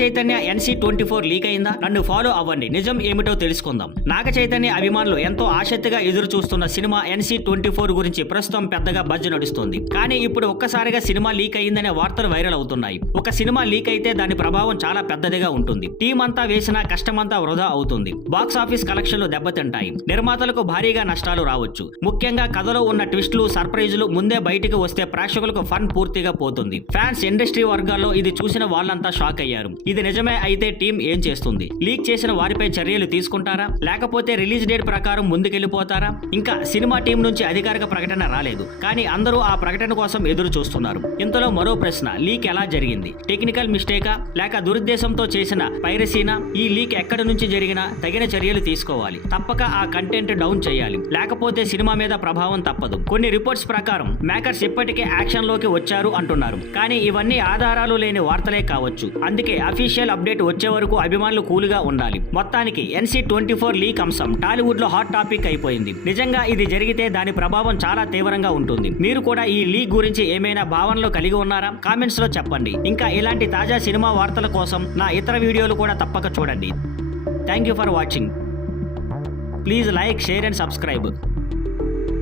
Chaitanya NC24 leak అయిందా? నన్ను follow అవ్వండి, నిజం ఏమిటో తెలుసుకుందాం. నాగ చైతన్య అభిమానులు ఎంతో ఆసక్తిగా ఎదురు చూస్తున్న సినిమా NC24 గురించి ప్రస్తుతం పెద్దగా బజ్ నడుస్తుంది. కానీ ఇప్పుడు ఒక్కసారిగా సినిమా లీక్ అయిందనే వార్తలు వైరల్ అవుతున్నాయి. ఒక సినిమా లీక్ అయితే దాని ప్రభావం చాలా పెద్దదిగా ఉంటుంది. టీం అంతా వేసిన కష్టమంతా వృధా అవుతుంది. బాక్స్ ఆఫీస్ కలెక్షన్లు దెబ్బతింటాయి. నిర్మాతలకు భారీగా నష్టాలు రావచ్చు. ముఖ్యంగా కథలో ఉన్న ట్విస్టులు, సర్ప్రైజులు ముందే బయటికి వస్తే ప్రేక్షకులకు ఫన్ పూర్తిగా పోతుంది. ఫ్యాన్స్, ఇండస్ట్రీ వర్గాల్లో ఇది చూసిన వాళ్ళంతా షాక్ అయ్యారు. ఇది నిజమే అయితే టీం ఏం చేస్తుంది? లీక్ చేసిన వారిపై చర్యలు తీసుకుంటారా, లేకపోతే రిలీజ్ డేట్ ప్రకారం ముందుకెళ్లిపోతారా? ఇంకా సినిమా టీం నుంచి అధికారిక ప్రకటన రాలేదు, కానీ అందరూ ఆ ప్రకటన కోసం ఎదురు చూస్తున్నారు. ఇంతలో మరో ప్రశ్న, లీక్ ఎలా జరిగింది? టెక్నికల్ మిస్టేకా, లేక దురుద్దేశంతో చేసిన పైరసీనా? ఈ లీక్ ఎక్కడి నుంచి జరిగినా తగిన చర్యలు తీసుకోవాలి. తప్పక ఆ కంటెంట్ డౌన్ చేయాలి, లేకపోతే సినిమా మీద ప్రభావం తప్పదు. కొన్ని రిపోర్ట్స్ ప్రకారం మేకర్స్ ఇప్పటికే యాక్షన్ లోకి వచ్చారు అంటున్నారు. కానీ ఇవన్నీ ఆధారాలు లేని వార్తలే కావచ్చు. అందుకే అఫీషియల్ అప్డేట్ వచ్చే వరకు అభిమానులు కూల్గా ఉండాలి. మొత్తానికి NC24 లీక్ అంశం టాలీవుడ్ లో హాట్ టాపిక్ అయిపోయింది. నిజంగా ఇది జరిగితే దాని ప్రభావం చాలా తీవ్రంగా ఉంటుంది. మీరు కూడా ఈ లీక్ గురించి ఏమైనా భావనలు కలిగి ఉన్నారా? కామెంట్స్ లో చెప్పండి. ఇంకా ఇలాంటి తాజా సినిమా వార్తల కోసం నా ఇతర వీడియోలు కూడా తప్పక చూడండి. Thank you for watching. Please like, share and subscribe.